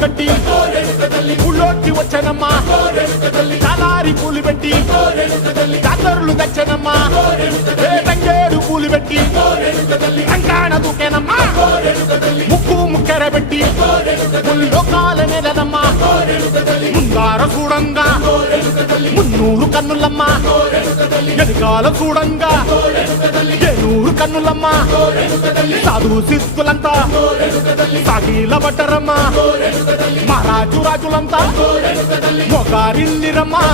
కట్టి ఊళ్ళోకి వచ్చానమ్మా చాలారి పూలు పెట్టి జాతరులు తెచ్చానమ్మా తంగేడు పూలు పెట్టి రంగాణ దూకేనమ్మా ముక్కు ముక్కెర పెట్టి ముల్లోకాల నెలనమ్మా ముందార చూడంగా మున్నూరు కన్నులమ్మా ఎనకాల చూడంగా ఏనూరు కన్నులమ్మా సాధు సిద్ధులంతా సాగిల పట్టరమ్మా మహారాజు రాజులంతా మొగారిల్లిరమ్మా